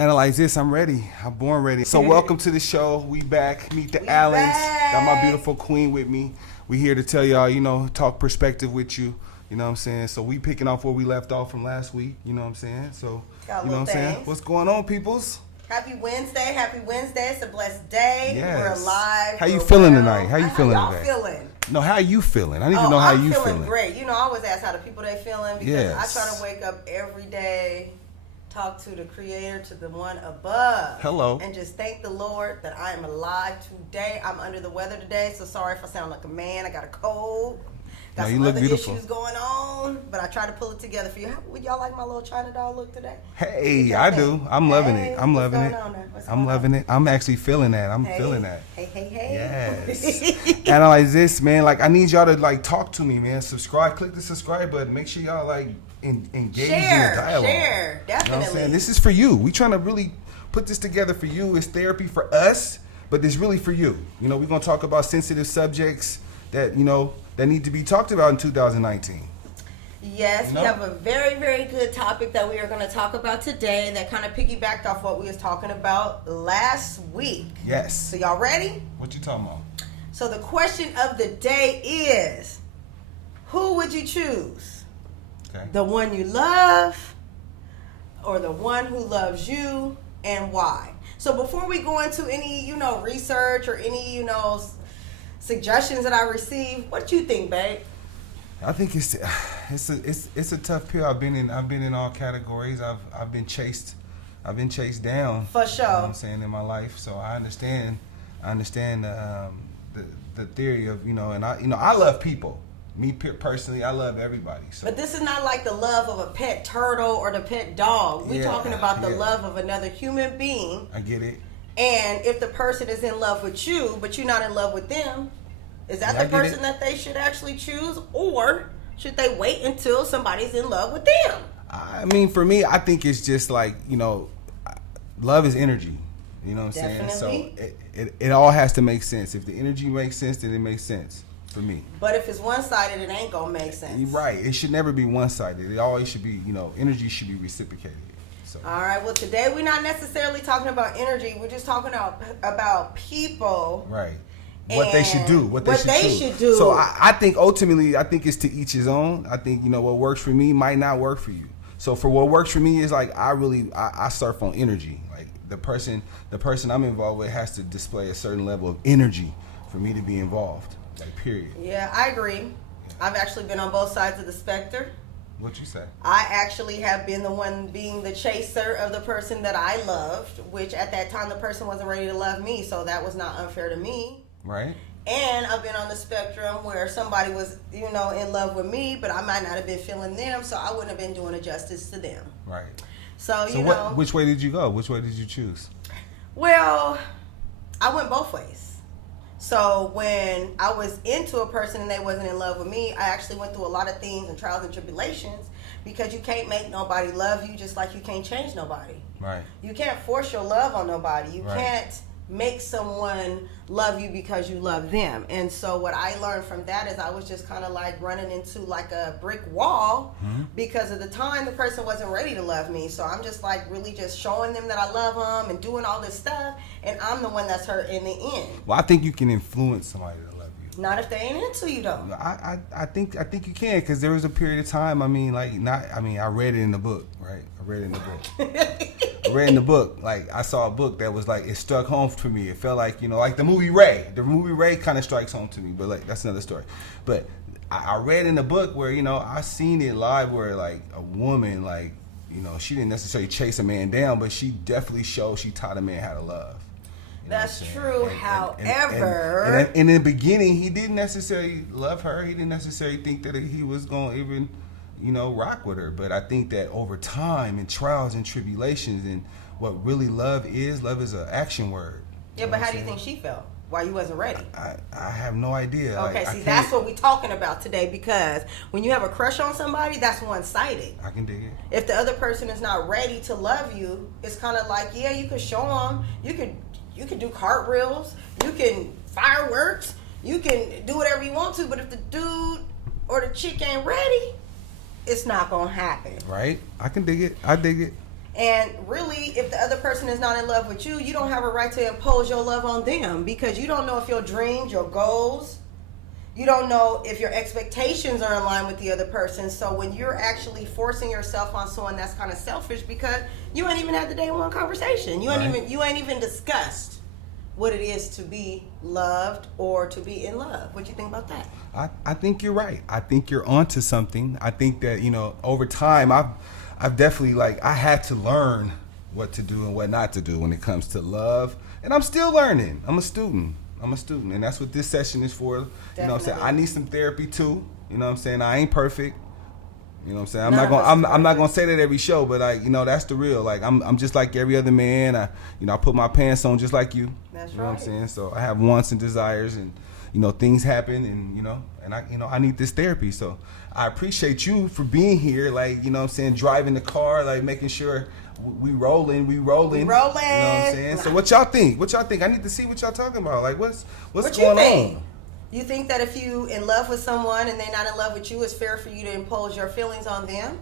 Analyze this. I'm ready. I'm born ready. So welcome to the show. We back. Meet the Allens. Got my beautiful queen with me. We here to tell y'all, talk perspective with you. You know what I'm saying? So we picking off where we left off from last week. You know what I'm saying? So, got you know what I'm saying? What's going on, peoples? Happy Wednesday. Happy Wednesday. It's a blessed day. Yes. We're alive. How you feeling tonight? How you feeling y'all today? feeling? No, how you feeling? I need to know how you feeling. I'm feeling great. I always ask how the people they feeling because Yes. I try to wake up every day, talk to the Creator, to the one above. Hello. And just thank the Lord that I am alive today. I'm under the weather today, so sorry if I sound like a man. I got a cold. Got some other issues going on, but I try to pull it together for you. Would y'all like my little China doll look today? Hey, I do. I'm loving it. I'm loving it. I'm loving it. I'm actually feeling that. I'm feeling that. Hey. Yes. Analyze this, man. Like, I need y'all to talk to me, man. Subscribe. Click the subscribe button. Make sure y'all engage in the dialogue. Share, definitely. You know what I'm saying? This is for you. We trying to really put this together for you. It's therapy for us, but it's really for you. We're gonna talk about sensitive subjects that that need to be talked about in 2019. Yes, we have a very, very good topic that we are going to talk about today that kind of piggybacked off what we was talking about last week. Yes. So y'all ready? What you talking about? So the question of the day is, who would you choose? Okay. The one you love or the one who loves you, and why? So before we go into any, research or any, suggestions that I receive, what do you think, babe? I think it's a tough pill. I've been in all categories. I've been chased down. For sure. You know what I'm saying, in my life. So I understand the theory of, and I love people. Me personally, I love everybody. So. But this is not like the love of a pet turtle or the pet dog. We're talking about the love of another human being. I get it. And if the person is in love with you, but you're not in love with them, is that the person that they should actually choose? Or should they wait until somebody's in love with them? I mean, for me, I think it's just like, love is energy. You know what I'm saying? So it all has to make sense. If the energy makes sense, then it makes sense for me. But if it's one-sided, it ain't going to make sense. You're right. It should never be one-sided. It always should be, energy should be reciprocated. So. All right. Well, today we're not necessarily talking about energy. We're just talking about people. Right. What they should do. What they should do. So I think ultimately, it's to each his own. I think, what works for me might not work for you. So for what works for me is like, I surf on energy. Like the person I'm involved with has to display a certain level of energy for me to be involved. Like, period. Yeah, I agree. Yeah. I've actually been on both sides of the spectrum. What you say? I actually have been the one being the chaser of the person that I loved, which at that time the person wasn't ready to love me, so that was not unfair to me. Right. And I've been on the spectrum where somebody was, in love with me, but I might not have been feeling them, so I wouldn't have been doing a justice to them. Right. So which way did you go? Which way did you choose? Well, I went both ways. So when I was into a person and they wasn't in love with me, I actually went through a lot of things and trials and tribulations because you can't make nobody love you just like you can't change nobody. Right. You can't force your love on nobody. You right. can't make someone love you because you love them. And so what I learned from that is I was just kind of like running into like a brick wall because at the time the person wasn't ready to love me. So I'm just like really just showing them that I love them and doing all this stuff, and I'm the one that's hurt in the end. Well, I think you can influence somebody to love you. Not if they ain't into you though. I think you can, because there was a period of time. I read it in the book, right? I read it in the book. I read in the book, like I saw a book that was like, it struck home for me. It felt like, like the movie Ray. The movie Ray kind of strikes home to me, but like that's another story. But I read in the book where, I seen it live where like a woman, like, she didn't necessarily chase a man down, but she definitely showed she taught a man how to love. That's true. However, and in the beginning, he didn't necessarily love her. He didn't necessarily think that he was going to even, rock with her. But I think that over time and trials and tribulations and what really love is an action word. Yeah, but how do you think she felt? Why you wasn't ready? I have no idea. Okay, see, that's what we're talking about today, because when you have a crush on somebody, that's one-sided. I can dig it. If the other person is not ready to love you, it's kind of like, yeah, you could show them, you can do cartwheels, you can fireworks, you can do whatever you want to, but if the dude or the chick ain't ready, it's not gonna happen. Right? I can dig it. I dig it. And really, if the other person is not in love with you, you don't have a right to impose your love on them, because you don't know if your dreams, your goals, you don't know if your expectations are in line with the other person. So when you're actually forcing yourself on someone, that's kind of selfish, because you ain't even had the day one conversation. You ain't even discussed what it is to be loved or to be in love. What you think about that? I think you're right. I think you're onto something. I think that, over time, I've definitely, I had to learn what to do and what not to do when it comes to love. And I'm still learning. I'm a student. And that's what this session is for. Definitely. You know what I'm saying? I need some therapy too. You know what I'm saying? I ain't perfect. You know what I'm saying? I'm not gonna say that every show, but that's the real. I'm just like every other man. I put my pants on just like you. That's you know right. what I'm saying? So I have wants and desires, and things happen, and I need this therapy. So I appreciate you for being here. Driving the car, making sure we rolling. You know what I'm saying? So what y'all think? I need to see what y'all talking about. What's going on? You think that if you in love with someone and they're not in love with you, it's fair for you to impose your feelings on them?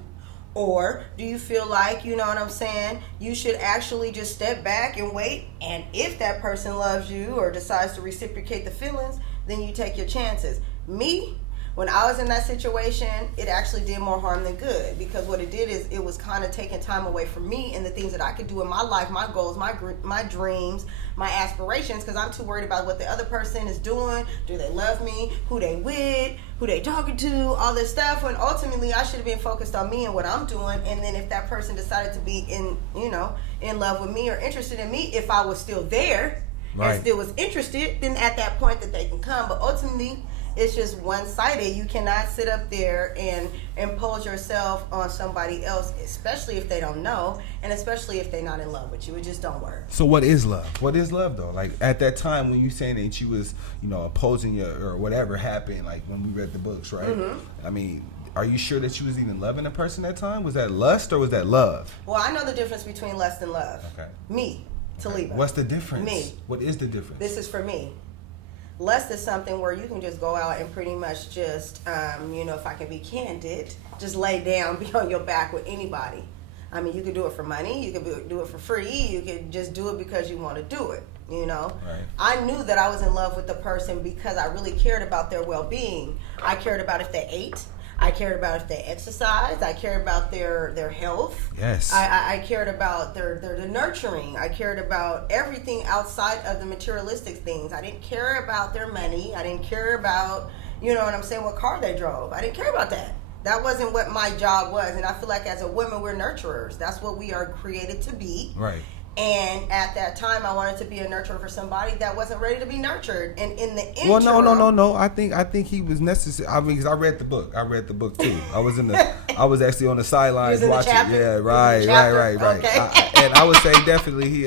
Or do you feel like, you know what I'm saying, you should actually just step back and wait, and if that person loves you or decides to reciprocate the feelings, then you take your chances? Me, when I was in that situation, it actually did more harm than good, because what it did is it was kind of taking time away from me and the things that I could do in my life, my goals, my dreams, my aspirations, because I'm too worried about what the other person is doing. Do they love me? Who they with? Who they talking to? All this stuff. When ultimately I should have been focused on me and what I'm doing. And then if that person decided to be in love with me or interested in me, if I was still there and still was interested, then at that point that they can come. But ultimately, it's just one-sided. You cannot sit up there and impose yourself on somebody else, especially if they don't know, and especially if they're not in love with you. It just don't work. So what is love? What is love, though? At that time when you saying that you was, opposing your, or whatever happened, when we read the books, right? Mm-hmm. I mean, are you sure that you was even loving a person at that time? Was that lust or was that love? Well, I know the difference between lust and love. Okay. Me, Taliba. What's the difference? Me. What is the difference? This is for me. Lust is something where you can just go out and pretty much just, if I can be candid, just lay down, be on your back with anybody. I mean, you could do it for money, you could do it for free, you could just do it because you want to do it, Right. I knew that I was in love with the person because I really cared about their well-being. I cared about if they ate. I cared about if they exercised. I cared about their health. Yes. I cared about their nurturing. I cared about everything outside of the materialistic things. I didn't care about their money. I didn't care about, what car they drove. I didn't care about that. That wasn't what my job was. And I feel like as a woman, we're nurturers. That's what we are created to be. Right. And at that time, I wanted to be a nurturer for somebody that wasn't ready to be nurtured. And in the interim, well, no. I think he was necessary. I mean, because I read the book. Too. I was actually on the sidelines watching. Yeah, right. Okay. And I would say definitely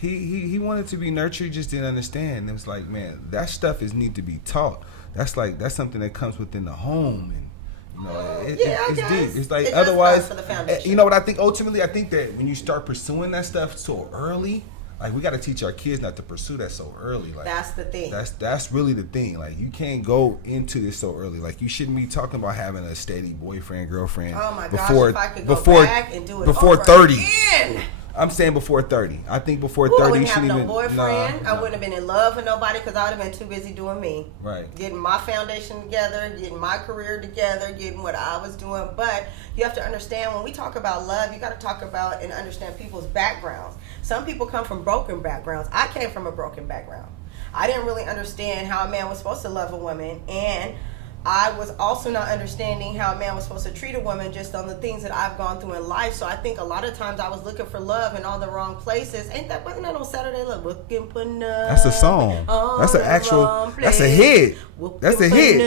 he wanted to be nurtured, just didn't understand. It was like, man, that stuff need to be taught. That's something that comes within the home, and it's deep. It's like, otherwise, what I think ultimately, I think that when you start pursuing that stuff so early, we got to teach our kids not to pursue that so early. That's the thing. That's really the thing. You can't go into this so early. You shouldn't be talking about having a steady boyfriend, girlfriend. Oh my gosh, if I could go back and do it before over 30. Again. I'm saying before 30. I think before 30 I wouldn't you shouldn't have even. no boyfriend. I wouldn't have been in love with nobody because I would have been too busy doing me. Right. Getting my foundation together, getting my career together, getting what I was doing. But you have to understand, when we talk about love, you got to talk about and understand people's backgrounds. Some people come from broken backgrounds. I came from a broken background. I didn't really understand how a man was supposed to love a woman, and I was also not understanding how a man was supposed to treat a woman just on the things that I've gone through in life. So I think a lot of times I was looking for love in all the wrong places. Wasn't that on Saturday? Looking for love. That's a song. That's an actual. That's a hit. That's a hit.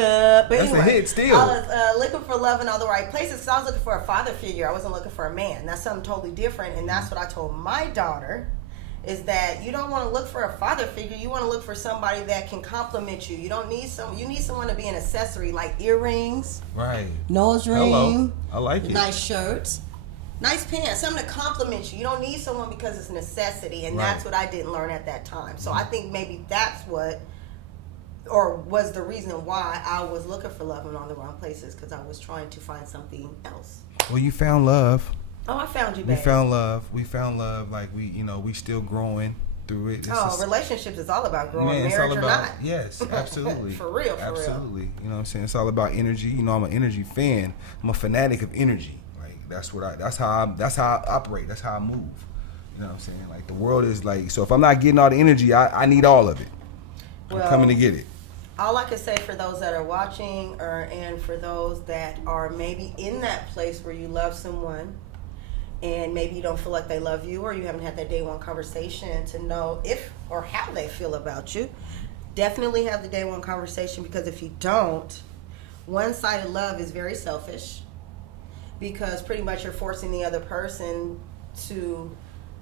That's a hit still. I was looking for love in all the right places because I was looking for a father figure. I wasn't looking for a man. That's something totally different. And that's what I told my daughter, is that you don't want to look for a father figure. You want to look for somebody that can compliment you. You don't need you need someone to be an accessory, like earrings, right? Nose ring. Hello. I like it. Nice shirts, nice pants, something to compliment you. You don't need someone because it's a necessity, and that's what I didn't learn at that time. So I think maybe that's what, or was the reason why I was looking for love in all the wrong places, because I was trying to find something else. Well, you found love. Oh, I found you, We babe. found love. We found love. Like we still growing through it. Relationships is all about growing, man, marriage or not. Yes, absolutely. For real. Absolutely. You know what I'm saying? It's all about energy. You know, I'm an energy fan. I'm a fanatic of energy. Like that's how I operate. That's how I move. You know what I'm saying? Like the world is like, so if I'm not getting all the energy, I need all of it. I'm coming to get it. All I can say for those that are watching and for those that are maybe in that place where you love someone and maybe you don't feel like they love you or you haven't had that day one conversation to know if or how they feel about you, definitely have the day one conversation, because if you don't, one-sided love is very selfish, because pretty much you're forcing the other person to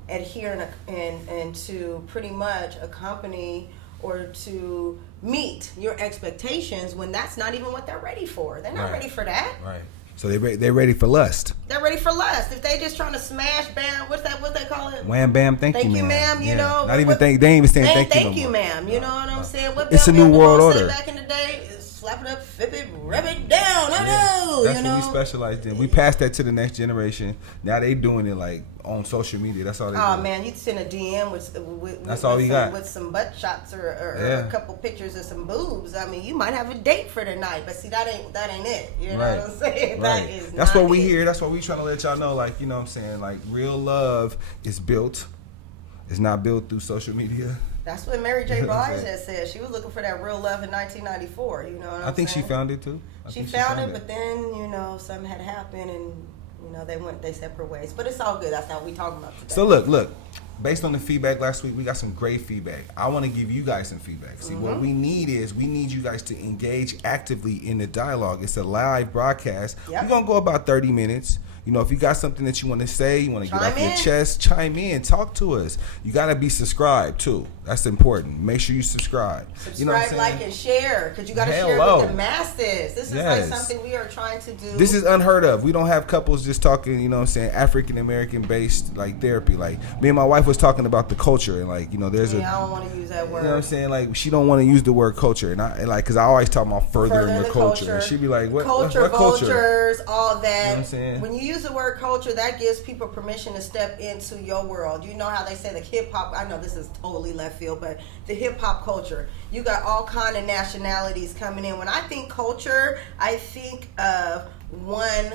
adhere and to pretty much accompany or to meet your expectations when that's not even what they're ready for. They're not ready for that. Right. So they're ready for lust. They're ready for lust. If they just trying to smash, bam, what they call it? Wham, bam, thank you, ma'am. You know, not even thank. They ain't even saying thank you, ma'am. You know what I'm saying? What it's a new world order. Back in the day, slap it up, flip it, rub it down. That's what we specialized in. We passed that to the next generation. Now they doing it like on social media. That's all they do. Oh man, you send a DM with some butt shots or a couple pictures of some boobs. I mean, you might have a date for the night, but see that ain't it. You know what I'm saying? Right. That's what we hear. That's what we trying to let y'all know. Like, you know what I'm saying? Like, real love is built. It's not built through social media. That's what Mary J. Blige had said. She was looking for that real love in 1994. You know what I'm saying? I think she found it too. She found it, but then, you know, something had happened and, you know, they went their separate ways. But it's all good. That's not what we talking about today. So look. Based on the feedback last week, we got some great feedback. I want to give you guys some feedback. See, what we need you guys to engage actively in the dialogue. It's a live broadcast. Yep. We're going to go about 30 minutes. You know, if you got something that you want to say, you want to get off your chest, chime in, talk to us. You got to be subscribed, too. That's important. Make sure you subscribe. Subscribe, you know what I'm like, and share, because you got to share it with the masses. This is like something we are trying to do. This is unheard of. We don't have couples just talking, you know what I'm saying, African-American based, like, therapy. Like, me and my wife was talking about the culture, and, like, you know, there's I don't want to use that word. You know what I'm saying? Like, she don't want to use the word culture. And because I always talk about furthering the culture. And she be like, what culture? Vultures, all that. You know what I'm saying? When you use the word culture, that gives people permission to step into your world. You know how they say the hip-hop, I know this is totally left field, but the hip-hop culture, you got all kind of nationalities coming in. When I think culture, I think of one,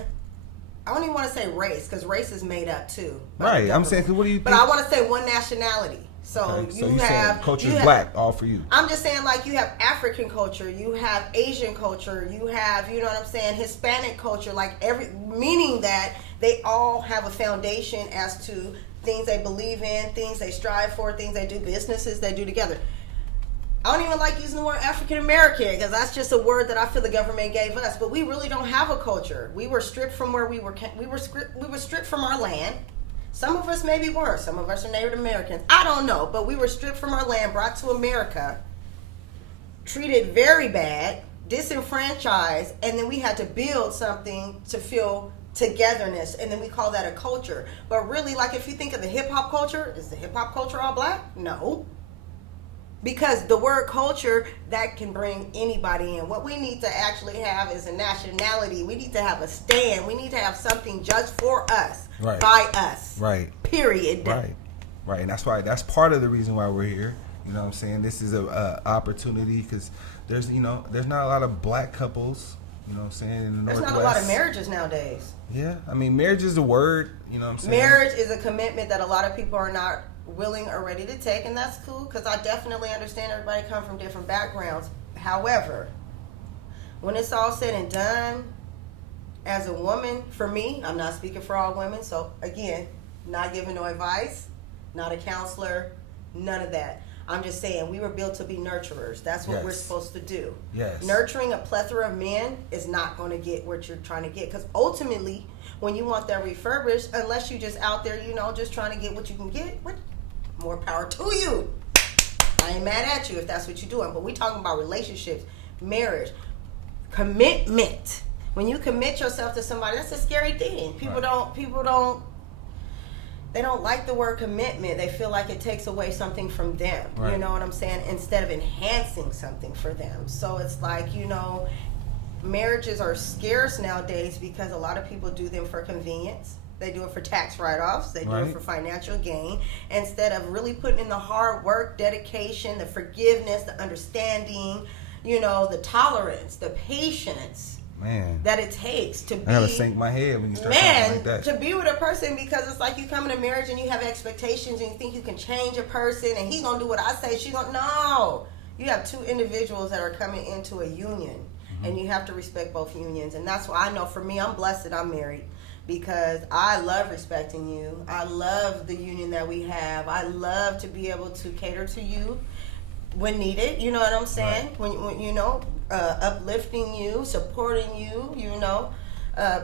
I don't even want to say race, because race is made up too. Right, I'm saying, what do you think? But I want to say one nationality. So you have culture is black, all for you. I'm just saying, like, you have African culture, you have Asian culture, you have, you know what I'm saying, Hispanic culture, like meaning that they all have a foundation as to things they believe in, things they strive for, things they do, businesses they do together. I don't even like using the word African American, because that's just a word that I feel the government gave us. But we really don't have a culture. We were stripped from where we were stripped from our land. Some of us maybe were. Some of us are Native Americans. I don't know. But we were stripped from our land, brought to America, treated very bad, disenfranchised, and then we had to build something to feel togetherness, and then we call that a culture. But really, like, if you think of the hip-hop culture, is the hip-hop culture all black? No. Because the word culture, that can bring anybody in. What we need to actually have is a nationality. We need to have a stand. We need to have something just for us, by us. Right. Period. Right. And that's part of the reason why we're here. You know what I'm saying? This is a opportunity, because there's not a lot of black couples. You know what I'm saying? In the Northwest. There's not a lot of marriages nowadays. Yeah. I mean, marriage is a word. You know what I'm saying? Marriage is a commitment that a lot of people are not willing or ready to take, and that's cool, because I definitely understand everybody come from different backgrounds. However, when it's all said and done, as a woman, for me, I'm not speaking for all women, so again, not giving no advice, not a counselor, none of that. I'm just saying, we were built to be nurturers. That's what we're supposed to do. Yes. Nurturing a plethora of men is not going to get what you're trying to get, because ultimately, when you want that refurbished, unless you just out there, you know, just trying to get what you can get, more power to you. I ain't mad at you if that's what you're doing, but we talking about relationships, marriage, commitment. When you commit yourself to somebody, that's a scary thing. People don't like the word commitment. They feel like it takes away something from them. Right. You know what I'm saying? Instead of enhancing something for them. So it's like, you know, marriages are scarce nowadays because a lot of people do them for convenience. They do it for tax write-offs. They do Right. it for financial gain. Instead of really putting in the hard work, dedication, the forgiveness, the understanding, the tolerance, the patience. Man, That it takes to be. I gotta sink my head when you start talking like that. To be with a person, because it's like you come in a marriage and you have expectations and you think you can change a person and he's gonna do what I say, she's gonna no. You have two individuals that are coming into a union, and you have to respect both unions. And that's why I know for me, I'm blessed that I'm married, because I love respecting you. I love the union that we have. I love to be able to cater to you when needed. You know what I'm saying? Right. When uplifting you, supporting you,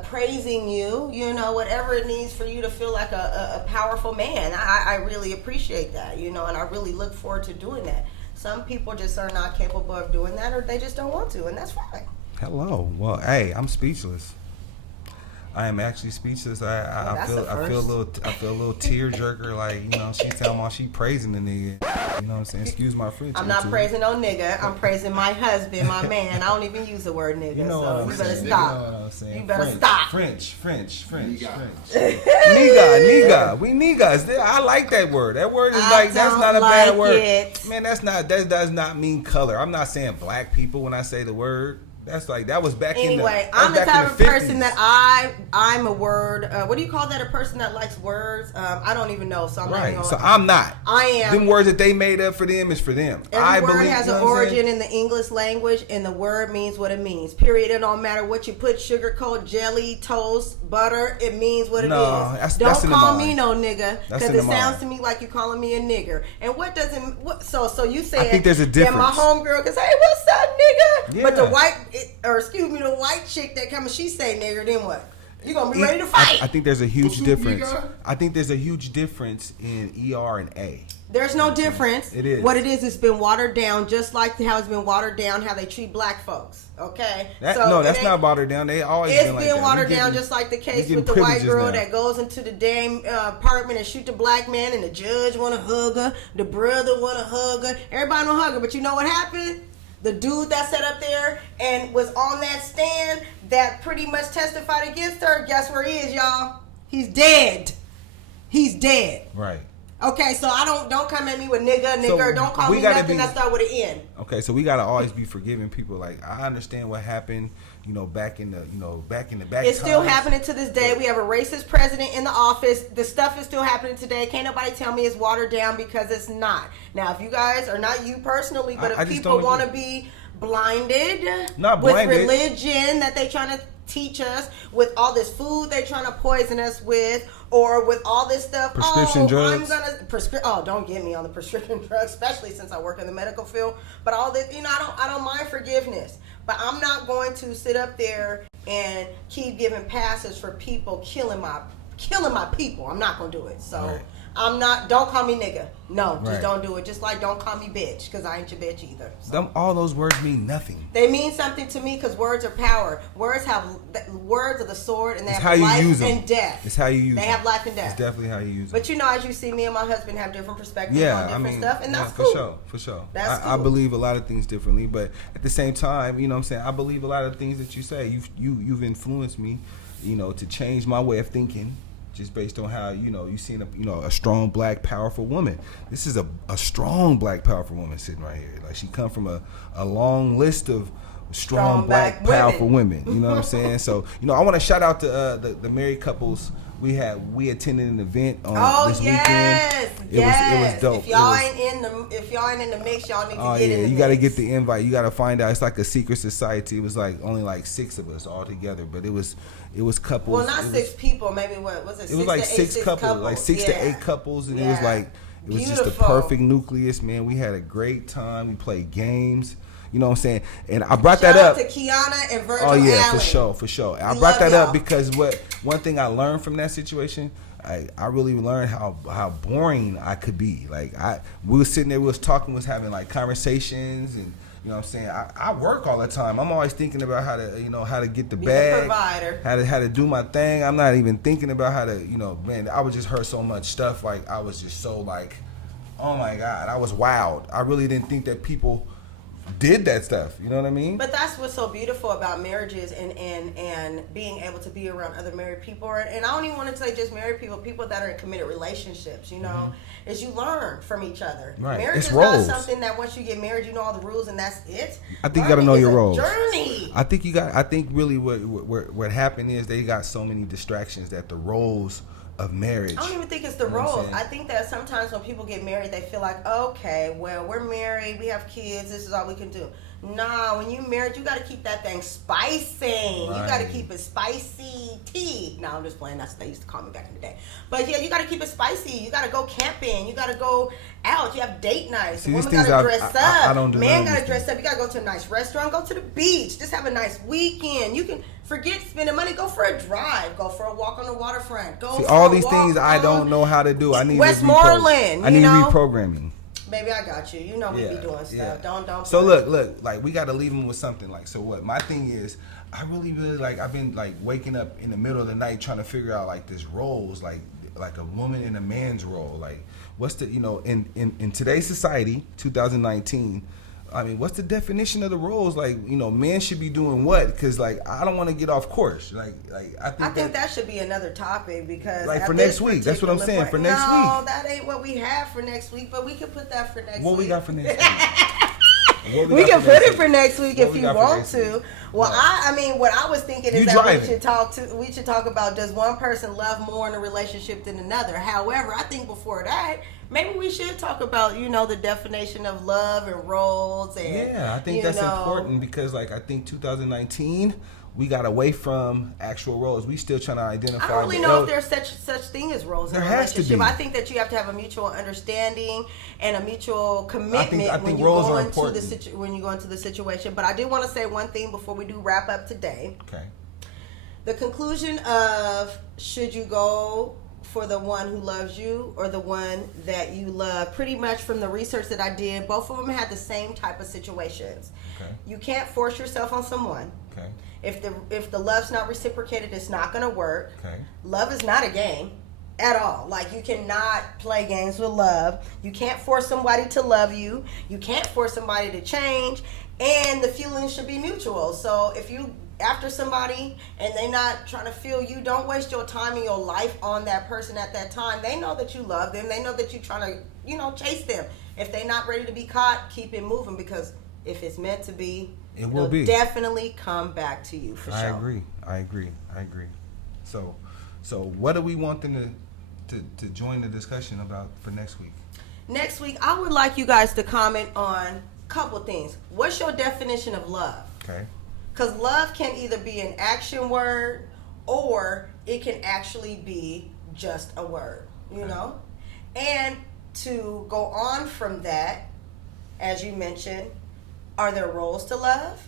praising you, whatever it needs for you to feel like a powerful man. I really appreciate that, and I really look forward to doing that. Some people just are not capable of doing that, or they just don't want to, and that's fine. Hello. Well, hey, I'm speechless. I am actually speechless. I feel a little tear jerker. Like, she's telling me she praising the nigga. You know what I'm saying? Excuse my French. I'm not praising no nigga. I'm praising my husband, my man. I don't even use the word nigga. You know so what I'm you better saying. stop. You know what I'm saying. You better stop. French. Nigga. We niggas. I like that word. That word is that's not a bad word. Man, that does not mean color. I'm not saying black people when I say the word. That's that was back in the Anyway, I'm the type of 50s. person that I'm a word. What do you call that? A person that likes words? I don't even know. So I'm right. not. So I'm not. I am. Them words that they made up for them is for them. Every word has an origin in the English language, and the word means what it means. Period. It don't matter what you put: sugar coat, jelly, toast, butter. It means what it is. Don't call me no nigga, because it sounds to me like you're calling me a nigger. And what doesn't? So you saying? I think there's a difference. That my homegirl can say, "Hey, what's up, nigga?" Yeah. But the the white chick that comes, she say nigger, then what? You gonna be ready to fight? I think there's a huge difference. I think there's a huge difference in ER and A. There's no difference. It is. What it is, it's been watered down, just like how it's been watered down how they treat black folks. Okay? That's not watered down. They always It's been like been that. watered down, just like the case with the white girl that goes into the damn apartment and shoot the black man, and the judge want to hug her, the brother want to hug her. Everybody want to hug her, but you know what happened? The dude that sat up there and was on that stand that pretty much testified against her, guess where he is, y'all? He's dead. He's dead. Right. Okay, so don't come at me with nigga, or don't call me nothing that start with an N. Okay, so we gotta always be forgiving people. Like, I understand what happened, back in the back. It's still happening to this day. We have a racist president in the office. The stuff is still happening today. Can't nobody tell me it's watered down, because it's not. Now, if you guys are not you personally, but if people want to be blinded with religion that they trying to teach us, with all this food they trying to poison us with, or with all this stuff, prescription drugs. Don't get me on the prescription drugs, especially since I work in the medical field. But all this, I don't mind forgiveness, but I'm not going to sit up there and keep giving passes for people killing my people. I'm not gonna do it. So. Right. I'm not. Don't call me nigga. No, just don't do it. Just like don't call me bitch, because I ain't your bitch either. So. All those words mean nothing. They mean something to me, because words are power. Words are the sword, and they it's have life and death. It's how you use them. They have life and death. It's definitely how you use them. But as you see, me and my husband have different perspectives on different stuff, and that's cool. For sure. That's cool. I believe a lot of things differently, but at the same time, you know what I'm saying, I believe a lot of things that you say. You've influenced me, to change my way of thinking. Just based on how you seen a strong black powerful woman. This is a strong black powerful woman sitting right here. Like, she come from a long list of strong black powerful women. You know what I'm saying? So I want to shout out to the married couples. We attended an event on this weekend. It was dope. If y'all ain't in the mix, y'all need to get in the mix. You got to get the invite. You got to find out. It's like a secret society. It was only 6 of us all together, but it was couples. Well, not 6 people. Maybe what was it? It was like 6 couples, like 6 to 8 couples, and it was just a perfect nucleus, man. We had a great time. We played games. You know what I'm saying? And I brought that up. Shout out to Kiana and Virgil Allen. Allen. For sure. I brought that up because one thing I learned from that situation, I really learned how boring I could be. Like, we was sitting there, we was talking, was having like conversations, and you know what I'm saying, I work all the time. I'm always thinking about how to get the bag, how to do my thing. I'm not even thinking about how to, man, I would just heard so much stuff. Like, I was just so like, oh my God, I was wild. I really didn't think that people did that stuff. You know what I mean? But that's what's so beautiful about marriages and being able to be around other married people. And I don't even want to say just married people, people that are in committed relationships, you know, is you learn from each other. Right. Marriage It's is roles. not something that once you get married, you know all the rules and that's it. I think you got to know your roles. Journey. I think really what happened is they got so many distractions that the roles of marriage. I don't even think it's the roles. I think that sometimes when people get married, they feel like, okay, well, we're married, we have kids, this is all we can do. Nah, when you married, you got to keep that thing spicy. Right. You got to keep it spicy tea. No, I'm just playing. That's what they used to call me back in the day. But yeah, you got to keep it spicy. You got to go camping. You got to go out. You have date nights. See, woman got to dress up. I don't do Man got to dress up. You got to go to a nice restaurant. Go to the beach. Just have a nice weekend. You can forget spending money. Go for a drive. Go for a walk on the waterfront. Go. See, for all a these things I don't know how to do. I need Westmoreland. I need reprogramming. Baby, I got you. You know we be doing stuff. Yeah. Don't. So look, like we got to leave them with something. Like, so what? My thing is, I really like. I've been like waking up in the middle of the night trying to figure out like this roles, like a woman and a man's role. Like, what's the in today's society, 2019. I mean, what's the definition of the roles? Like, men should be doing what? Because, like, I don't want to get off course. Like I think that should be another topic because like for next week. That's what I'm saying. For next week. No, that ain't what we have for next week. But we can put that for next week. What we got for next week? We can put it for next week if you want to. Well, I mean, what I was thinking is that we should talk about, does one person love more in a relationship than another? However, I think before that, maybe we should talk about, the definition of love and roles. And, I think that's important because, like, I think 2019, we got away from actual roles. We still trying to identify. I don't really know if there's such thing as roles in a relationship. I think that you have to have a mutual understanding and a mutual commitment I think roles are important when you go into the situation. But I do want to say one thing before we do wrap up today. Okay. The conclusion of should you go for the one who loves you or the one that you love, pretty much from the research that I did, both of them had the same type of situations. Okay. You can't force yourself on someone. Okay. If the love's not reciprocated, it's not going to work. Okay. Love is not a game at all. Like, you cannot play games with love. You can't force somebody to love you. You can't force somebody to change. And the feelings should be mutual. So if you after somebody and they're not trying to feel you, don't waste your time and your life on that person at that time. They know that you love them. They know that you're trying to, chase them. If they're not ready to be caught, keep it moving, because if it's meant to be, it will definitely come back to you for sure. I agree. So what do we want them to join the discussion about for next week? Next week, I would like you guys to comment on a couple things. What's your definition of love? Okay. Because love can either be an action word or it can actually be just a word, And to go on from that, as you mentioned, are there roles to love?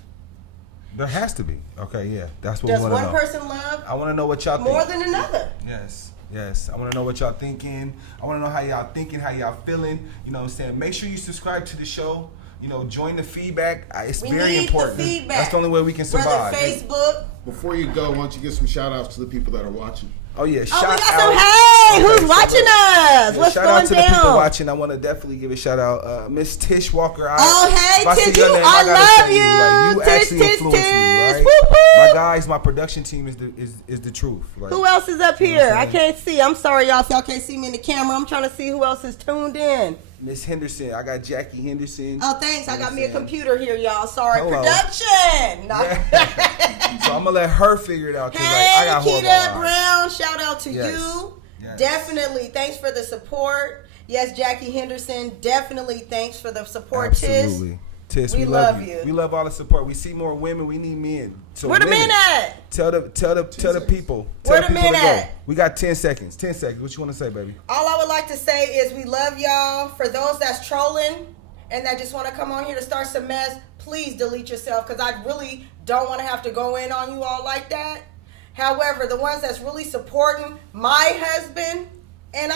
There has to be. Okay, yeah. That's what we want to know. Does one person love I want to know what y'all more think. Than another? Yes. I want to know what y'all thinking. I want to know how y'all thinking, how y'all feeling. You know what I'm saying? Make sure you subscribe to the show. Join the feedback. It's very important. The feedback. That's the only way we can survive. Brother Facebook. Before you go, why don't you give some shout outs to the people that are watching? Oh yeah, we got some. Hey, who's watching us? What's shout going out to down? the people watching. I want to definitely give a shout out, Miss Tish Walker. Hey, Tish, I love you. You actually influenced me, right? Woo-hoo. My guys, my production team is the truth. Like, who else is up here? I can't see. I'm sorry, y'all. If y'all can't see me in the camera, I'm trying to see who else is tuned in. Miss Henderson. I got Jackie Henderson. Oh, thanks. I got me a computer here, y'all. Sorry. Hello. Production. No. So I'm going to let her figure it out. Hey, I got Keita Brown. Shout out to Yes. you. Yes. Definitely. Thanks for the support. Yes, Jackie Henderson. Definitely thanks for the support, Absolutely. Tish, we love you. you. We love all the support. We see more women. We need men. So where the men at? Tell the people. Where the men at? We got 10 seconds. 10 seconds. What you want to say, baby? All I would like to say is we love y'all. For those that's trolling and that just want to come on here to start some mess, please delete yourself, because I really don't want to have to go in on you all like that. However, the ones that's really supporting my husband and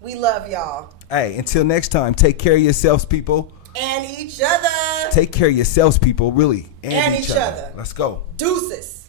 we love y'all. Hey, until next time, take care of yourselves, people. And each other. Take care of yourselves, people, really. And each other. Let's go. Deuces.